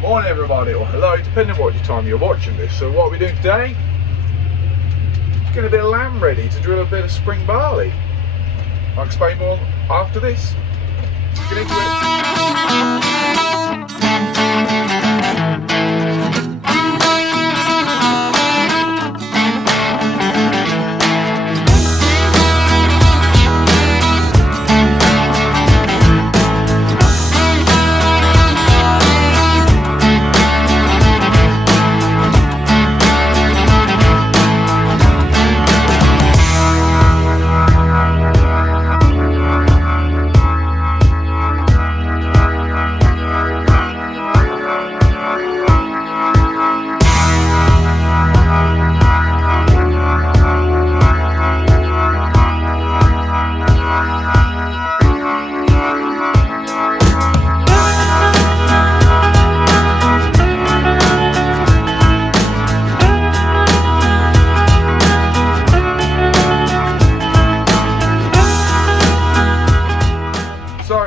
Morning everybody, or hello, depending on what time you're watching this. So what are we doing today? Getting a bit of lamb ready to drill a bit of spring barley. I'll explain more after this. Let's get into it.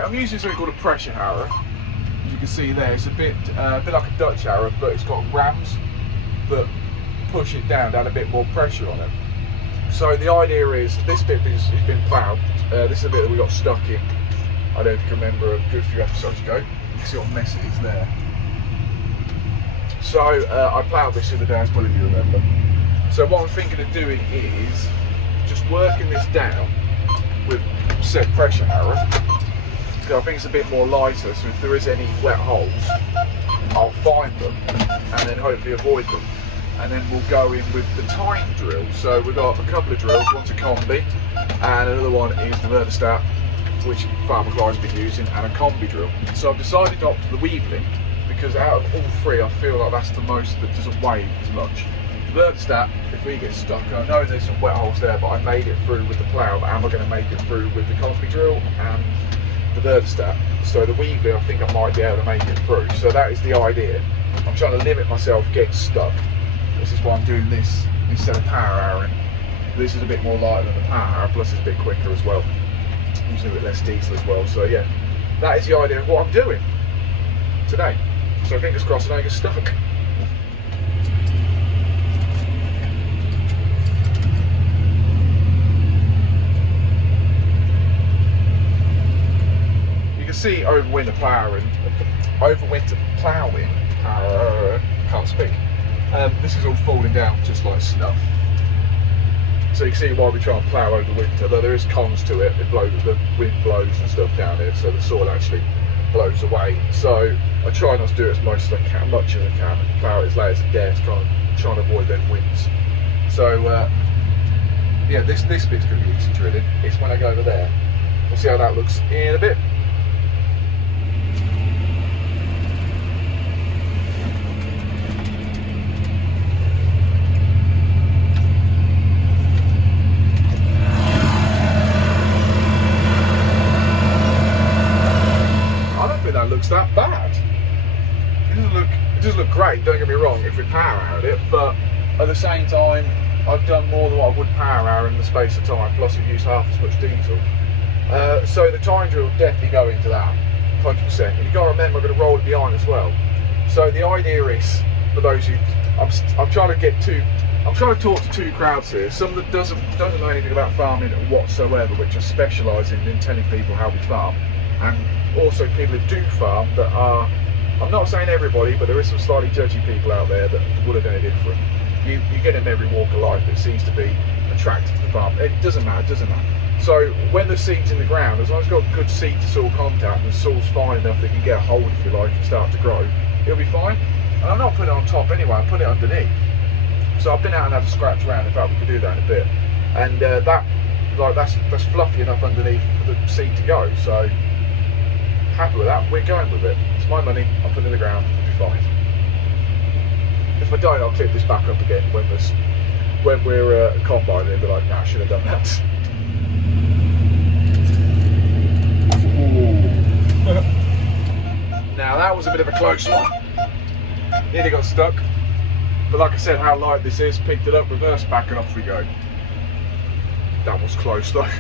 I'm using something called a pressure harrow. As you can see there, it's a bit like a Dutch harrow, but it's got rams that push it down a bit more pressure on it. So the idea is, this bit has been ploughed. This is a bit that we got stuck in. I don't remember, a good few episodes ago. You can see what mess it is there. So I ploughed this the other day as well, if you remember. So what I'm thinking of doing is just working this down with said pressure harrow. I think it's a bit more lighter, so if there is any wet holes, I'll find them and then hopefully avoid them. And then we'll go in with the time drill. So we've got a couple of drills, one's a combi and another one is the Vertistat, which Farmer Clyde's been using, and a combi drill. So I've decided to opt for the Weaveling because out of all three I feel like that's the most that doesn't weigh as much. The Vertistat, if we get stuck, I know there's some wet holes there, but I made it through with the plough, but am I going to make it through with the combi drill and the Vertistat? So the Weaveling, I think I might be able to make it through. So that is the idea. I'm trying to limit myself getting stuck. This is why I'm doing this instead of power harrowing. This is a bit more lighter than the power harrow, plus it's a bit quicker as well. Using a bit less diesel as well. So yeah, that is the idea of what I'm doing today. So fingers crossed I don't get stuck. See overwinter ploughing, can't speak. This is all falling down just like snuff. So you can see why we try and plough over winter, though there is cons to it. The wind blows and stuff down here, so the soil actually blows away. So I try not to do it as much as I can, and plough it as late as I dare to kind of try and avoid them winds. So yeah, this bit's going to be easy drilling. It's when I go over there. We'll see how that looks in a bit. That looks that bad. It doesn't look great, don't get me wrong, if we power harrowed it, but at the same time I've done more than what I would power harrow in the space of time, plus I've used half as much diesel. So the time drill will definitely go into that 100%, and you've got to remember I'm going to roll it behind as well. So the idea is, for those who I'm trying to talk to two crowds here. Some that doesn't know anything about farming whatsoever, which I specialise in telling people how we farm, and also people who do farm that are, I'm not saying everybody, but there is some slightly judgy people out there that would have done it different. You get in every walk of life that seems to be attracted to the farm. It doesn't matter. So when the seed's in the ground, as long as it's got good seed to soil contact and the soil's fine enough they can get a hold, if you like, and start to grow, it'll be fine. And I'm not putting it on top anyway, I'm putting it underneath. So I've been out and had a scratch around. In fact, we could do that in a bit. And that's fluffy enough underneath for the seed to go. So happy with that, we're going with it. It's my money, I'll put it in the ground, it'll be fine. If I don't, I'll clip this back up again when we're combining and be like, nah, I should have done that. Now that was a bit of a close one. Nearly got stuck. But like I said, how light this is, picked it up, reverse back, and off we go. That was close though. I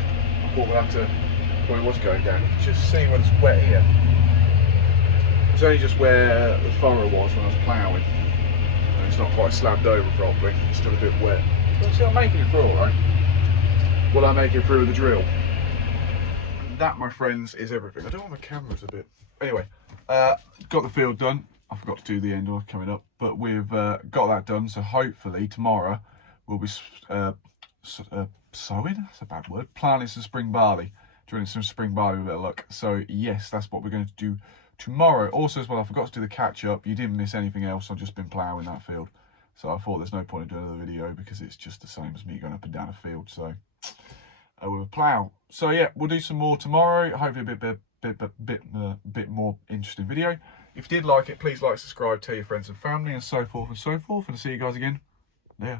thought we'd have to, well, it was going down. You can just see when it's wet here. It's only just where the furrow was when I was ploughing. And it's not quite slabbed over properly. It's still a bit wet. But see, I'm making it through alright. Will I make it through with the drill? That, my friends, is everything. I don't want the cameras a bit. Anyway, got the field done. I forgot to do the end oil coming up, but we've got that done. So hopefully tomorrow we'll be sowing. That's a bad word. Planting some spring barley, drilling some spring barley with a bit of luck. So yes, that's what we're going to do tomorrow. Also, as well, I forgot to do the catch up. You didn't miss anything else. I've just been ploughing that field. So I thought there's no point in doing another video because it's just the same as me going up and down a field. So with a plough. So yeah, we'll do some more tomorrow. Hopefully a bit more interesting video. If you did like it, please like, subscribe, tell your friends and family, and so forth and so forth. And I'll see you guys again. Yeah.